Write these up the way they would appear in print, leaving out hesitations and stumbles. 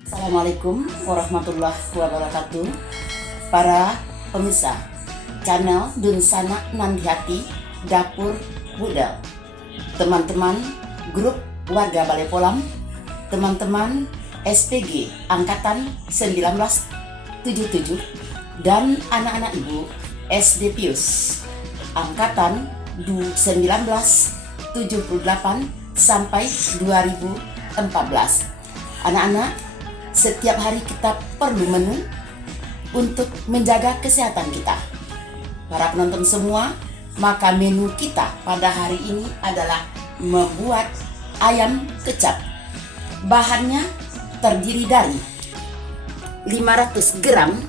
Assalamualaikum warahmatullahi wabarakatuh. Para pemirsa channel Dunsana Nandihati Dapur Budal, teman-teman grup warga Balai Polam, teman-teman SPG Angkatan 1977, dan anak-anak ibu SD Pius Angkatan 1978 sampai 2014. Anak-anak, setiap hari kita perlu menu untuk menjaga kesehatan kita. Para penonton semua, maka menu kita pada hari ini adalah membuat ayam kecap. Bahannya terdiri dari 500 gram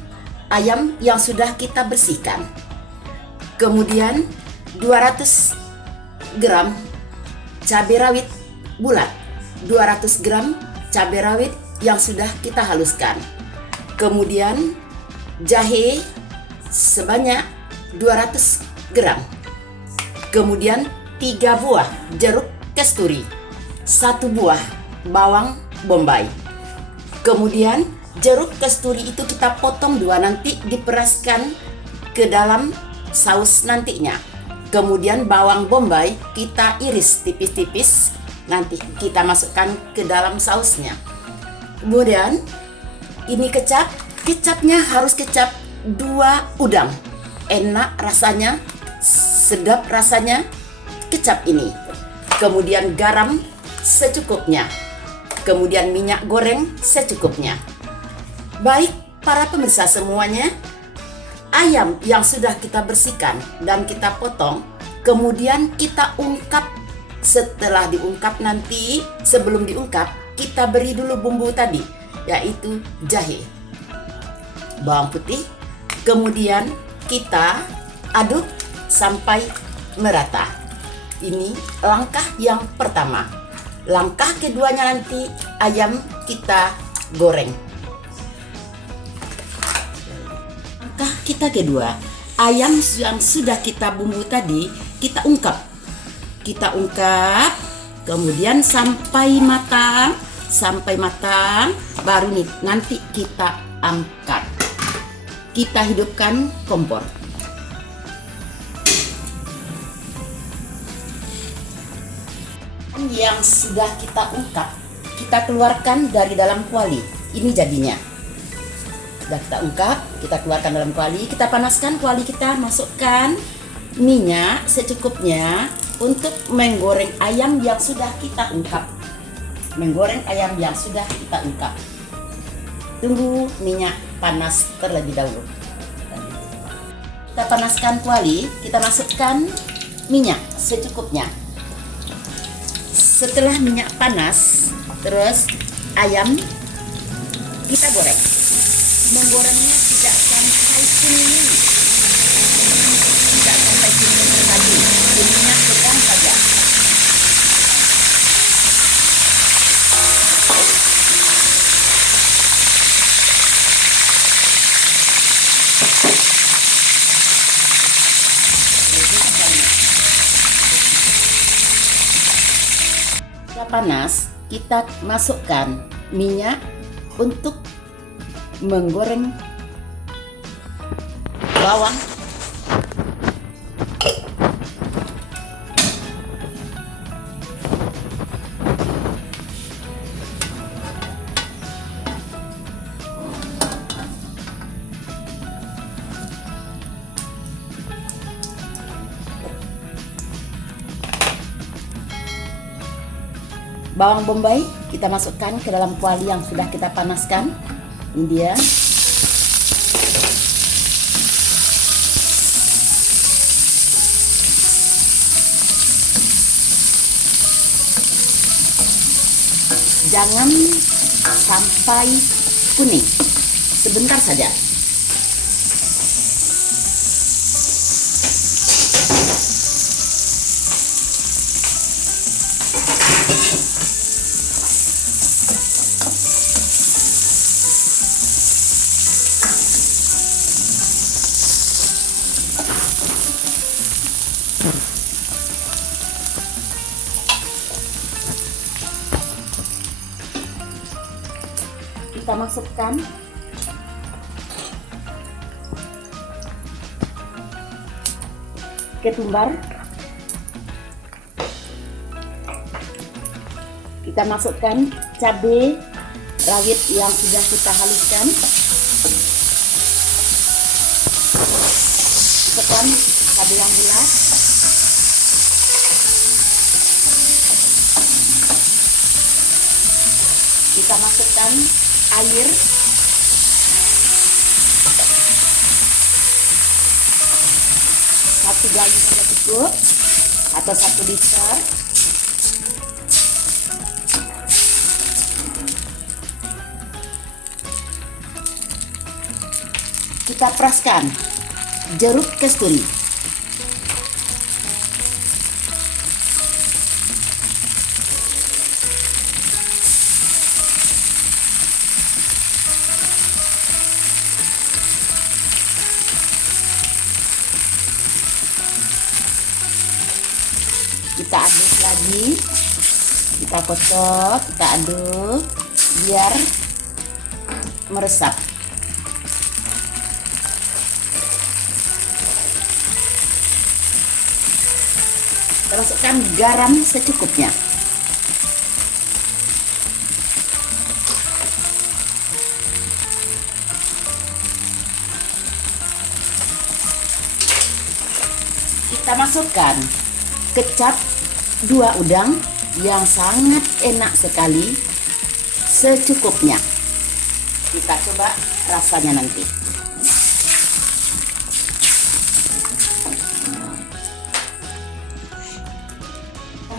ayam yang sudah kita bersihkan. Kemudian 200 gram cabai rawit bulat, 200 gram cabai rawit yang sudah kita haluskan. Kemudian jahe sebanyak 200 gram. Kemudian 3 buah jeruk kasturi, 1 buah bawang bombay. Kemudian jeruk kasturi itu kita potong 2, nanti diperaskan ke dalam saus nantinya. Kemudian bawang bombay kita iris tipis-tipis, nanti kita masukkan ke dalam sausnya. Kemudian ini kecapnya harus kecap 2 udang. Enak rasanya, sedap rasanya kecap ini. Kemudian garam secukupnya. Kemudian minyak goreng secukupnya. Baik para pemirsa semuanya, ayam yang sudah kita bersihkan dan kita potong, kemudian kita ungkap. Setelah diungkap nanti, sebelum diungkap, kita beri dulu bumbu tadi, yaitu jahe, bawang putih, kemudian kita aduk sampai merata. Ini langkah yang pertama. Langkah keduanya nanti ayam kita goreng. Langkah kita kedua, ayam yang sudah kita bumbu tadi kita ungkap. Kita ungkap, kemudian sampai matang, baru nih nanti kita angkat. Kita hidupkan kompor. Yang sudah kita ungkap, kita keluarkan dari dalam kuali. Ini jadinya. Sudah kita ungkap, kita keluarkan dalam kuali, kita panaskan kuali kita, masukkan minyak secukupnya untuk menggoreng ayam yang sudah kita ungkap. Tunggu minyak panas terlebih dahulu. Kita panaskan kuali, kita masukkan minyak secukupnya. Setelah minyak panas, terus ayam kita goreng. Menggorengnya tidak sampai kuning. Tidak sampai kuning lagi. Kuningnya sedang saja. Panas, kita masukkan minyak untuk menggoreng bawang, bawang bombay kita masukkan ke dalam kuali yang sudah kita panaskan. Ini dia. Jangan sampai kuning, sebentar saja. kita masukkan ketumbar, kita masukkan cabai rawit yang sudah kita haluskan, masukkan cabai yang bulat, kita masukkan air, satu galon sudah cukup atau 1 liter. Kita peraskan jeruk kasturi, kita aduk lagi, kita kocok, kita aduk biar meresap. Kita masukkan garam secukupnya. Kita masukkan kecap 2 udang yang sangat enak sekali, secukupnya. Kita coba rasanya nanti.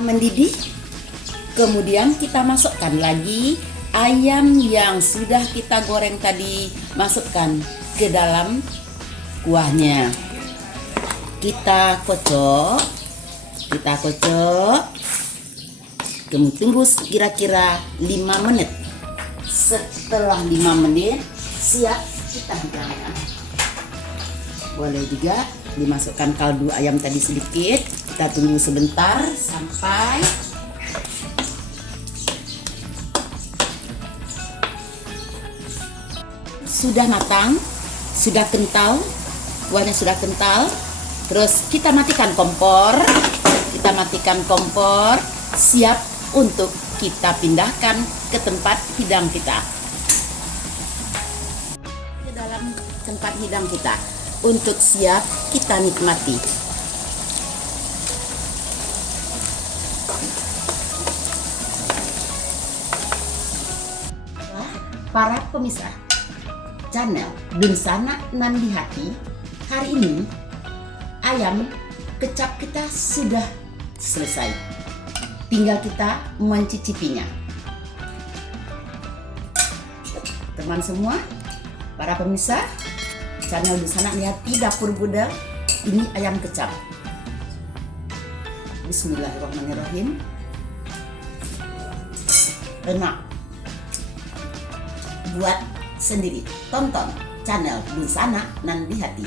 Mendidih, kemudian kita masukkan lagi ayam yang sudah kita goreng tadi, masukkan ke dalam kuahnya. Kita kocok, kemudian tunggu kira-kira 5 menit. Setelah 5 menit siap kita hidangkan. Boleh juga dimasukkan kaldu ayam tadi sedikit. Kita tunggu sebentar sampai sudah matang, sudah kental, kuahnya sudah kental. Terus kita matikan kompor. Siap untuk kita pindahkan ke tempat hidang kita. Ke dalam tempat hidang kita untuk siap kita nikmati. Para pemirsa channel Dunsana Nan di Hati, hari ini ayam kecap kita sudah selesai, tinggal kita mencicipinya. Teman semua, para pemirsa channel Dunsana Nan di Hati, Dapur Bunda, ini ayam kecap. Bismillahirrahmanirrahim. Enak. Buat sendiri, tonton channel Dunsana Nan di Hati.